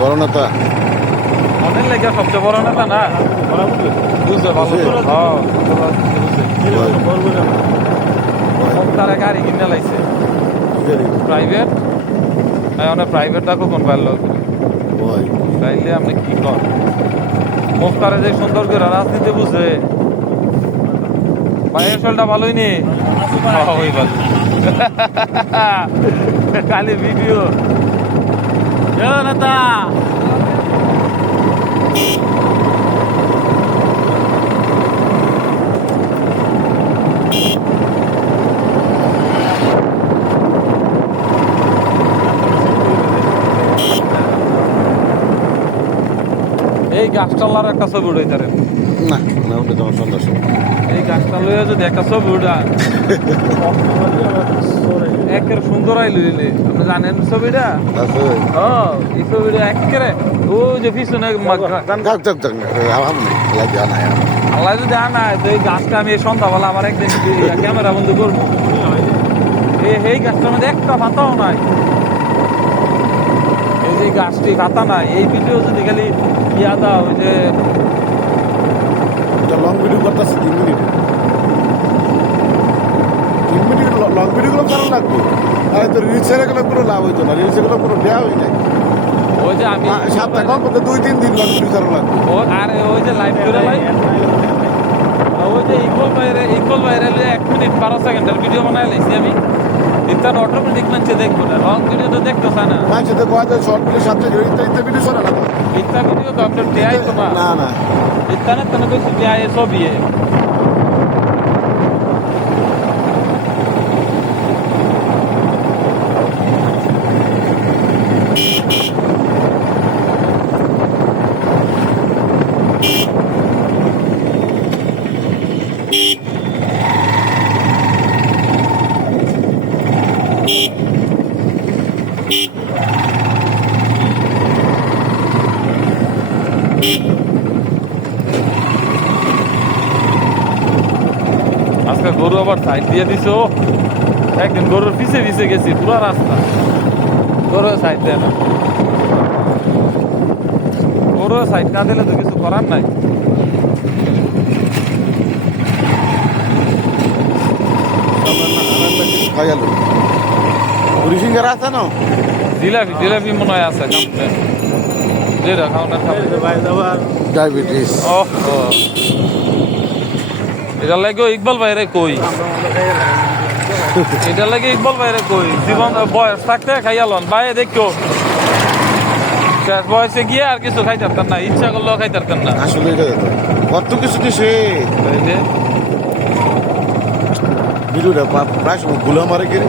বড় নেতা অনেক লেগে সবচেয়ে বড় নেতা না বুঝছে ভালো তারা গাড়ি কিনে লাইছে প্রাইভেট অনেক প্রাইভেট দেখো কোন পারল তাইলে আপনি কি কর মুখতারে যে সুন্দর করে রাজনীতি বুঝে ভাইয়ের শরীরটা ভালোই নেই খালি ভিডিও নেতা এই গাছটালার একটা ছবি উঠাইতারে না না ওটা তোমার সন্ধ্যা এই গাছটা লইয়া যদি একটা ছবি উঠা একের সুন্দর আইলি আপনি জানেন ছবিটা এই ছবিটা একেবারে ও যে পিছনে আল্লাহ যদি আনায় তো এই গাছটা আমি সন্ধ্যাবেলা আমার একদিন ক্যামেরা বন্ধু করবো এই গাছটার মধ্যে একটা পাতাও নাই এই যে গাছটি পাতা নাই এই ভিডিও যদি খালি ইয়া দাও ওই যে লং ভিডিও করতেছে 3 মিনিট লং ভিডিওগুলো করা লাগবে তাহলে তো রিলসের এগুলো কোনো লাভ হইতো না রিলসের কোনো দেওয়া হয়ে যায় ওই যে আমি সপ্তাহে কম 2-3 দিন লং ভিডিও করা লাগবে আর ওই যে লাইভ করে ওই যে ইকুয়াল ভাইরালে 1 মিনিট 12 সেকেন্ডের ভিডিও বানাই লাইছি আমি এটা অটোমেটিক মানছে দেখবো না লং ভিডিও তো দেখতে চায় না মানছে তো কোয়া যায় শর্ট ভিডিও সাথে ইত্যাদি ভিডিও শোনা না ইত্তা ভিডিও তো আপনার দেয়াই তো না না ইত্তা না তো কিছু দেয়াই সবই আজকে গরু আবার সাইড দিয়ে দিছো একদিন গরুর পিছে পিছে গেছি পুরো রাস্তা গরু সাইড দেয় না গরু সাইড না দিলে তো কিছু করার নাই খাইয়ালো হরিসিংহার আছে না জিলাপি মনে হয় আছে যেটা খাওয়ানোর ডায়াবেটিস এটা লাগে ইকবাল ভাইরে কই এটা লাগে ইকবাল ভাইরে কই জীবন বয়স থাকতে খাইয়ালন ভাই দেখো শেষ বয়সে গিয়ে আর কিছু খাইতে পারতেন না ইচ্ছা করলেও খাইতে পারতেন না আসলে কত কিছু দিছে এই যে ভিডিওটা প্রায় সময় গুলা মারে গেলে